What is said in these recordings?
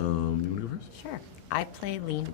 You want to go first? Sure. I play Leigh.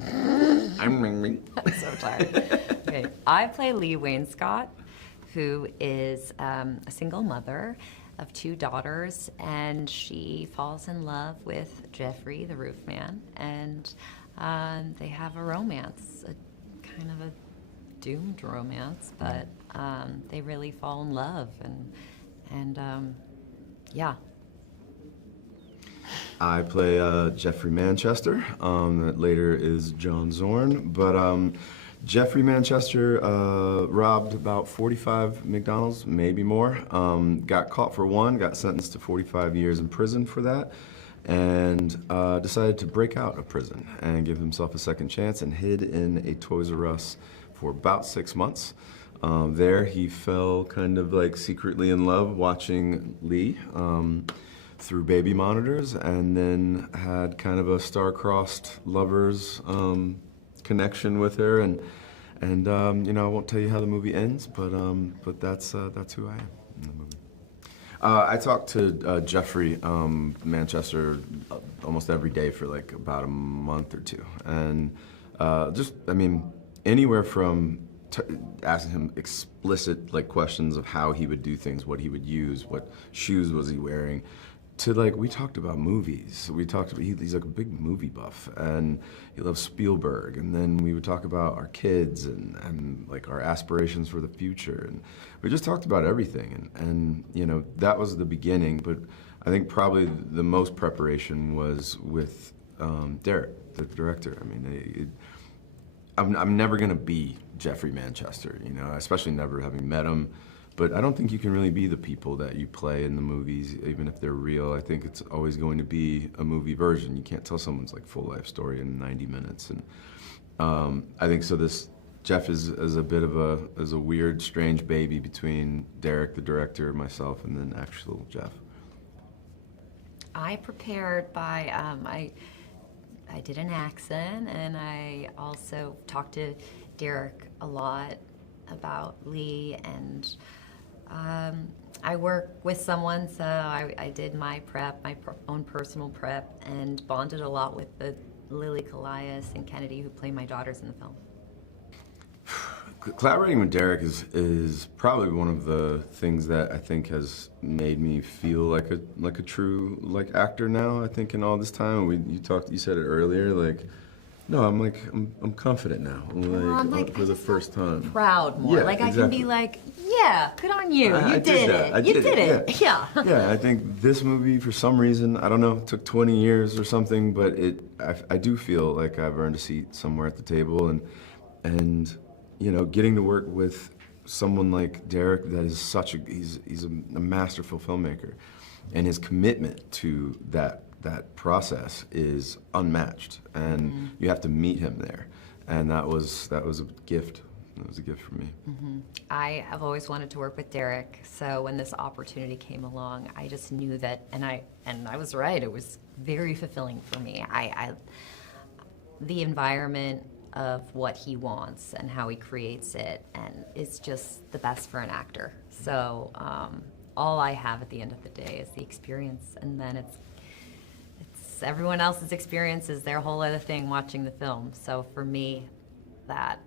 I'm so tired. Okay. I play Leigh Wainscott, who is a single mother of 2 daughters, and she falls in love with Jeffrey, the Roofman, and they have a romance, a kind of a doomed romance, but they really fall in love, and yeah. I play Jeffrey Manchester, that later is John Zorn, but Jeffrey Manchester robbed about 45 McDonald's, maybe more. Got caught for one, got sentenced to 45 years in prison for that, and decided to break out of prison and give himself a second chance and hid in a Toys R Us for about 6 months. There he fell kind of like secretly in love watching Leigh through baby monitors, and then had kind of a star-crossed lovers connection with her, and you know, I won't tell you how the movie ends, but that's who I am in the movie. I talked to Jeffrey Manchester almost every day for like about a month or two, and just, I mean, anywhere from asking him explicit like questions of how he would do things, what he would use, what shoes was he wearing, to like, we talked about movies. We talked about, he's like a big movie buff, and he loves Spielberg, and then we would talk about our kids and like our aspirations for the future, and we just talked about everything, and you know, that was the beginning, but I think probably the most preparation was with Derek, the director. I mean, I'm never gonna be Jeffrey Manchester, you know, especially never having met him. But I don't think you can really be the people that you play in the movies, even if they're real. I think it's always going to be a movie version. You can't tell someone's like full life story in 90 minutes. And I think so. This Jeff is a bit of a weird, strange baby between Derek, the director, myself, and then actual Jeff. I prepared by I did an accent, and I also talked to Derek a lot about Leigh, and I work with someone, so I did my prep, my own personal prep, and bonded a lot with the Lily, Collias, and Kennedy, who play my daughters in the film. Collaborating with Derek is probably one of the things that I think has made me feel like a true like actor now. I think in all this time, you said it earlier, like. No, I'm confident now, like for the first time. Proud more, yeah, like exactly. I can be like, yeah, good on you, you did it, you did it, yeah. Yeah, I think this movie, for some reason, I don't know, took 20 years or something, but I do feel like I've earned a seat somewhere at the table, and you know, getting to work with someone like Derek that is he's a masterful filmmaker, and his commitment to that process is unmatched, and you have to meet him there, and that was a gift. That was a gift for me. I have always wanted to work with Derek, so when this opportunity came along, I just knew that, and I was right. It was very fulfilling for me. The environment of what he wants and how he creates it, and it's just the best for an actor. So all I have at the end of the day is the experience, and then it's everyone else's experience is their whole other thing watching the film. So for me, that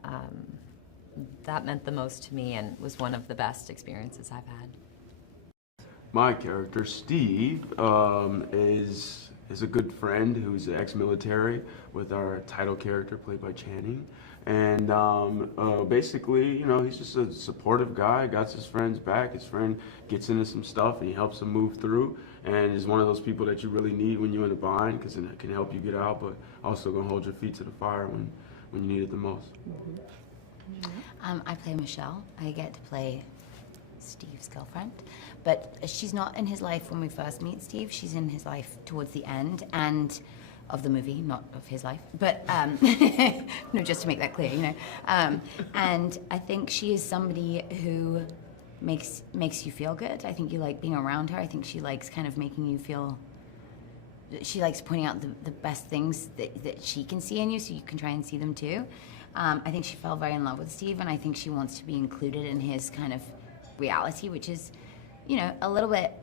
meant the most to me and was one of the best experiences I've had. My character, Steve, is a good friend who's ex-military with our title character played by Channing. And basically, you know, he's just a supportive guy, got his friend's back. His friend gets into some stuff and he helps him move through. And is one of those people that you really need when you're in a bind, because it can help you get out, but also gonna hold your feet to the fire when you need it the most. I play Michelle. I get to play Steve's girlfriend, but she's not in his life when we first meet Steve. She's in his life towards the end and of the movie, not of his life. But no, just to make that clear, you know. And I think she is somebody who makes you feel good. I think you like being around her. I think she likes kind of making you feel. She likes pointing out the best things that she can see in you, so you can try and see them too. I think she fell very in love with Steve, and I think she wants to be included in his kind of reality, which is, you know, a little bit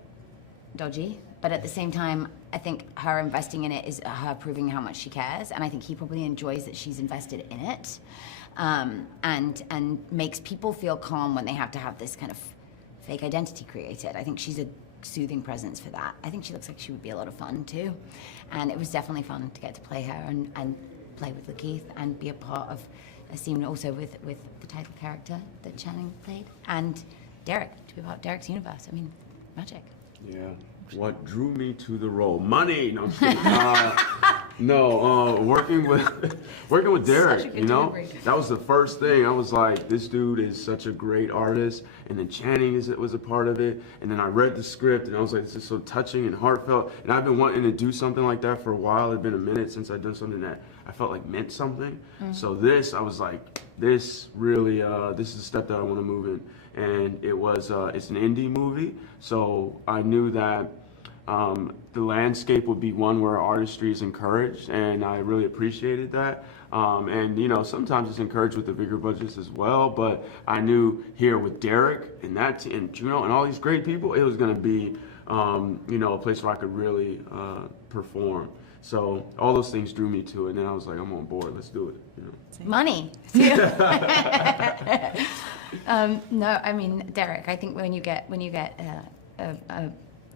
dodgy but at the same time, I think her investing in it is her proving how much she cares, and I think he probably enjoys that she's invested in it, and makes people feel calm when they have to have this kind of fake identity created. I think she's a soothing presence for that. I think she looks like she would be a lot of fun too, and it was definitely fun to get to play her and play with LaKeith and be a part of a scene also with the title character that Channing played, and Derek, to be part of Derek's universe. I mean, magic. Yeah. What drew me to the role? Money. No, I'm just kidding. Working with Derek, Such a good you know, delivery. that was the first thing. I was like, this dude is such a great artist, and then Channing was a part of it, and then I read the script, and I was like, this is so touching and heartfelt, and I've been wanting to do something like that for a while. It'd been a minute since I'd done something that I felt like meant something. So this, I was like, this really, this is a step that I want to move in. And it was, it's an indie movie, so I knew that the landscape would be one where artistry is encouraged, and I really appreciated that. And you know, sometimes it's encouraged with the bigger budgets as well, but I knew here with Derek and Juno and all these great people, it was going to be, you know, a place where I could really perform. So all those things drew me to it, and then I was like, I'm on board. Let's do it. You know. Money. No, I mean, Derek, I think when you get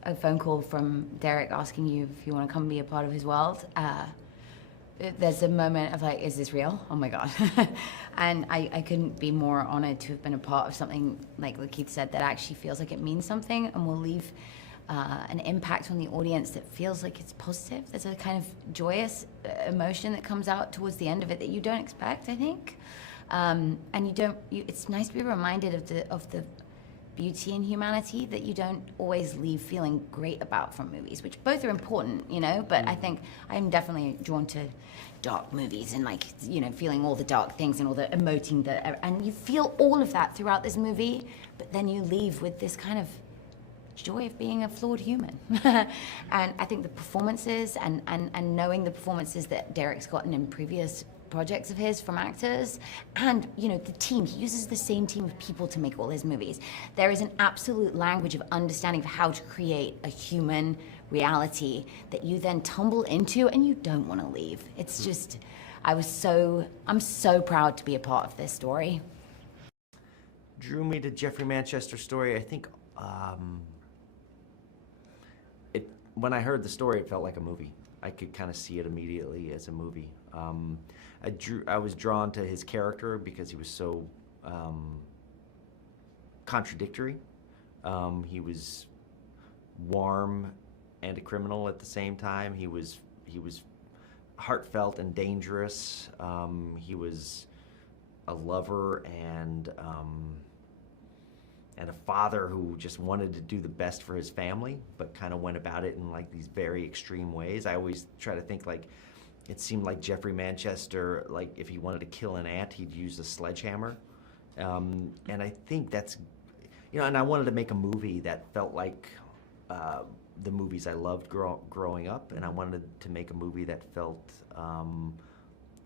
a phone call from Derek asking you if you want to come be a part of his world, there's a moment of like, is this real? Oh my God. And I couldn't be more honored to have been a part of something, like LaKeith said, that actually feels like it means something and will leave an impact on the audience that feels like it's positive. There's a kind of joyous emotion that comes out towards the end of it that you don't expect, I think. And it's nice to be reminded of the beauty and humanity that you don't always leave feeling great about from movies, which both are important, you know, but I think I'm definitely drawn to dark movies and, like, you know, feeling all the dark things and all the emoting and you feel all of that throughout this movie, but then you leave with this kind of joy of being a flawed human. And I think the performances and knowing the performances that Derek's gotten in previous projects of his from actors, and you know, the team, he uses the same team of people to make all his movies. There is an absolute language of understanding of how to create a human reality that you then tumble into and you don't want to leave. It's just, I'm so proud to be a part of this story. Drew me to Jeffrey Manchester's story, I think, when I heard the story, it felt like a movie. I could kind of see it immediately as a movie. I was drawn to his character because he was so contradictory. He was warm and a criminal at the same time. He was heartfelt and dangerous. He was a lover and a father who just wanted to do the best for his family, but kind of went about it in like these very extreme ways. I always try to think, like, it seemed like Jeffrey Manchester, like if he wanted to kill an ant, he'd use a sledgehammer. And I think that's, you know, and I wanted to make a movie that felt like the movies I loved growing up, and I wanted to make a movie that felt,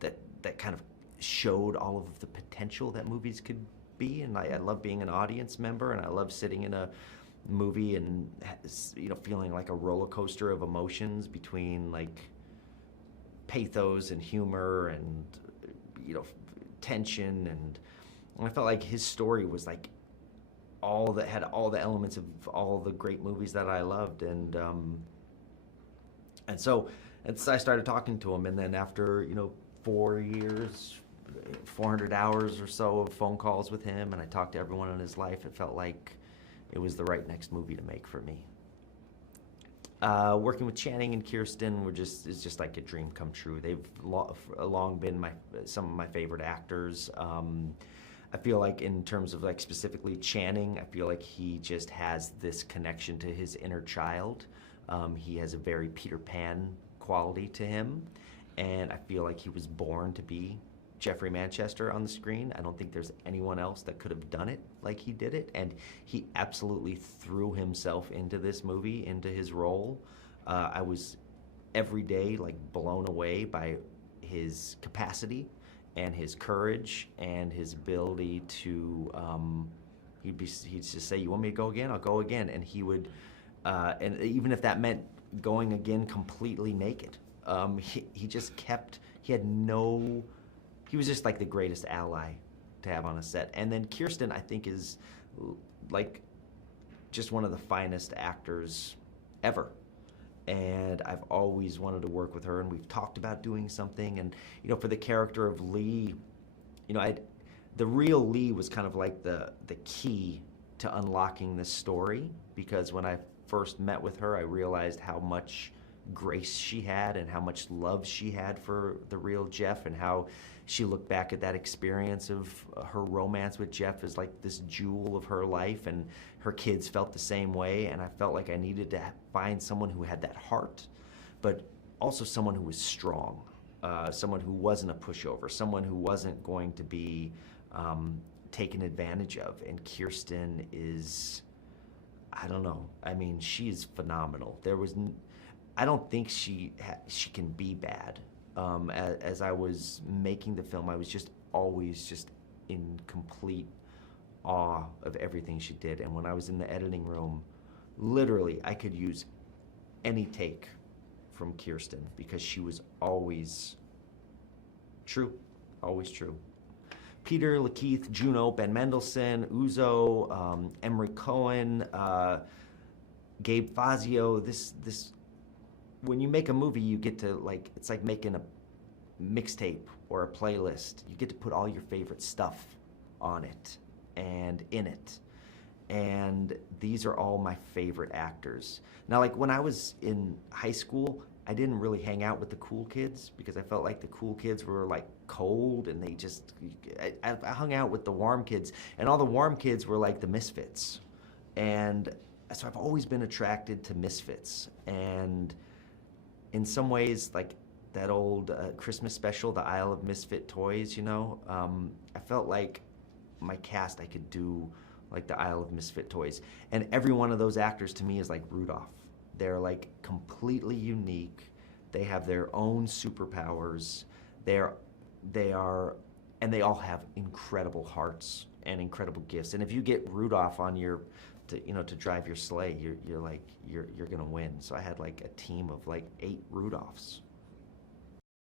that kind of showed all of the potential that movies could be. And I love being an audience member, and I love sitting in a movie and, you know, feeling like a roller coaster of emotions between like pathos and humor and, you know, tension, and I felt like his story was like had all the elements of all the great movies that I loved, and so I started talking to him, and then after, you know, 4 years, 400 hours or so of phone calls with him, and I talked to everyone in his life, it felt like it was the right next movie to make for me. Working with Channing and Kirsten is just like a dream come true. They've long been some of my favorite actors. I feel like in terms of like specifically Channing, I feel like he just has this connection to his inner child. He has a very Peter Pan quality to him, and I feel like he was born to be Jeffrey Manchester on the screen. I don't think there's anyone else that could have done it like he did it, and he absolutely threw himself into this movie, into his role. I was every day like blown away by his capacity and his courage and his ability to, he'd just say, "You want me to go again? I'll go again," and he would And even if that meant going again completely naked, he just kept, he was just like the greatest ally to have on a set. And then Kirsten, I think, is like just one of the finest actors ever. And I've always wanted to work with her, and we've talked about doing something. And, you know, for the character of Leigh, you know, the real Leigh was kind of like the key to unlocking this story, because when I first met with her, I realized how much grace she had and how much love she had for the real Jeff, and how she looked back at that experience of her romance with Jeff as like this jewel of her life, and her kids felt the same way. And I felt like I needed to find someone who had that heart, but also someone who was strong, someone who wasn't a pushover, someone who wasn't going to be taken advantage of. And Kirsten is, I don't know, I mean, she's phenomenal. I don't think she can be bad. As I was making the film, I was just always just in complete awe of everything she did. And when I was in the editing room, literally, I could use any take from Kirsten, because she was always true, always true. Peter, LaKeith, Juno, Ben Mendelsohn, Uzo, Emery Cohen, Gabe Fazio. This when you make a movie, you get to, like, it's like making a mixtape or a playlist. You get to put all your favorite stuff on it and in it. And these are all my favorite actors. Now, like, when I was in high school, I didn't really hang out with the cool kids, because I felt like the cool kids were like cold, and I hung out with the warm kids, and all the warm kids were like the misfits. And so I've always been attracted to misfits. And in some ways, like that old Christmas special, The Isle of Misfit Toys, you know, I felt like my cast, I could do like the Isle of Misfit Toys. And every one of those actors to me is like Rudolph. They're like completely unique. They have their own superpowers. They all have incredible hearts and incredible gifts. And if you get Rudolph on to drive your sleigh, you're gonna win. So I had like a team of like 8 Rudolphs.